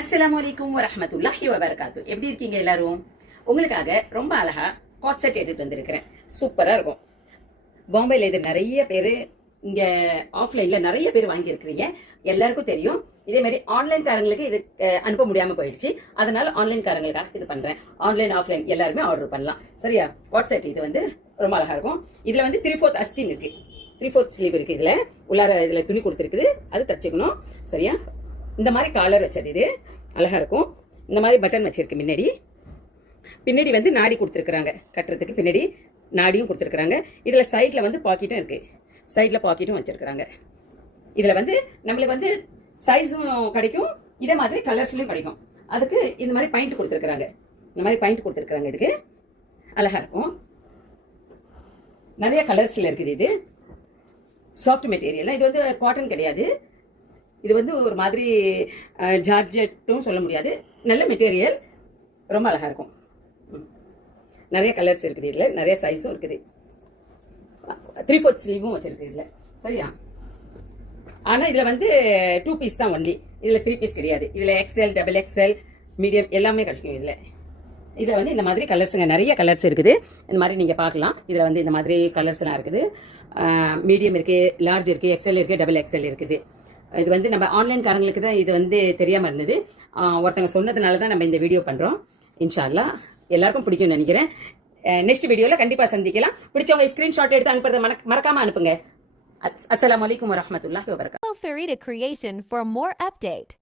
அஸ்ஸலாமு அலைக்கும் வரஹ்மத்துல்லாஹி வபரகாத்து. எப்படி இருக்கீங்க எல்லாரும்? உங்களுக்காக ரொம்ப அழகா காட் செட் எடுத்துட்டு வந்திருக்கிறேன். சூப்பரா இருக்கும். பாம்பேல இது நிறைய பேர் இங்க ஆஃப்லைன்ல நிறைய பேர் வாங்கி இருக்கிறீங்க. எல்லாருக்கும் தெரியும். இதே மாதிரி ஆன்லைன் காரங்களுக்கு இது அனுப்ப முடியாம போயிடுச்சு. அதனால ஆன்லைன் காரங்களுக்காக இது பண்றேன். ஆன்லைன் ஆஃப்லைன் எல்லாருமே ஆர்டர் பண்ணலாம். சரியா? காட் செட் இது வந்து ரொம்ப அழகா இருக்கும். இதுல வந்து 3/4 அஸ்தின் இருக்கு, 3/4 ஸ்லீவ் இருக்கு. இதுல உள்ளார இதுல துணி கொடுத்துருக்குது, அது தச்சுக்கணும். சரியா? இந்த மாதிரி காலர் வச்சது இது அழகா இருக்கும். இந்த மாதிரி பட்டன் வச்சிருக்கு. பின்னாடி வந்து நாடி கொடுத்துருக்குறாங்க, கட்டுறதுக்கு பின்னாடி நாடியும் கொடுத்துருக்குறாங்க. இதில் சைடில் வந்து பாக்கெட்டும் இருக்கு, சைடில் பாக்கெட்டும் வச்சிருக்கிறாங்க. இதில் வந்து நம்மளுக்கு வந்து சைஸும் கிடைக்கும், இதே மாதிரி கலர்ஸ்லையும் கிடைக்கும். அதுக்கு இந்த மாதிரி பாயிண்ட் கொடுத்துருக்குறாங்க, இந்த மாதிரி பாயிண்ட் கொடுத்துருக்குறாங்க. இதுக்கு அழகா இருக்கும். நிறைய கலர்ஸில் இருக்குது. இது சாஃப்ட் மெட்டீரியல், இது வந்து காட்டன் கிடையாது. இது வந்து ஒரு மாதிரி ஜார்ஜெட்டும் சொல்ல முடியாது, நல்ல மெட்டீரியல், ரொம்ப அழகா இருக்கும். நிறைய கலர்ஸ் இருக்குது, இதில் நிறைய சைஸும் இருக்குது. 3/4 ஸ்லீவும் வச்சிருக்கு இதில். சரியா? ஆனால் இதில் வந்து 2 பீஸ் தான் ஒன்லி, இதில் 3 பீஸ் கிடையாது. இதில் எக்ஸ்எல், டபுள் எக்ஸ்எல், மீடியம் எல்லாமே கிடைக்கும். இதில் வந்து இந்த மாதிரி கலர்ஸுங்க நிறைய கலர்ஸ் இருக்குது. இந்த மாதிரி நீங்கள் பார்க்கலாம். இதில் வந்து இந்த மாதிரி கலர்ஸ்லாம் இருக்குது. மீடியம் இருக்குது, லார்ஜ் இருக்குது, எக்ஸ்எல் இருக்குது, டபுள் எக்ஸ்எல் இருக்குது. இது வந்து நம்ம ஆன்லைன் காரங்களுக்கு தான் இது வந்து தெரியாமல் இருந்தது. ஒருத்தங்க சொன்னதுனால தான் நம்ம இந்த வீடியோ பண்ணுறோம். இன்ஷா அல்லாஹ் எல்லாருக்கும் பிடிக்கும்னு நினைக்கிறேன். நெக்ஸ்ட் வீடியோவில் கண்டிப்பாக சந்திக்கலாம். பிடிச்சவங்க ஸ்க்ரீன்ஷாட் எடுத்து அனுப்புறதை மறக்காமல் அனுப்புங்க. அஸ்ஸலாமு அலைக்கும் வரஹ்மத்துல்லாஹி வபரகாத்துஹு. Follow Farida Creation for more update.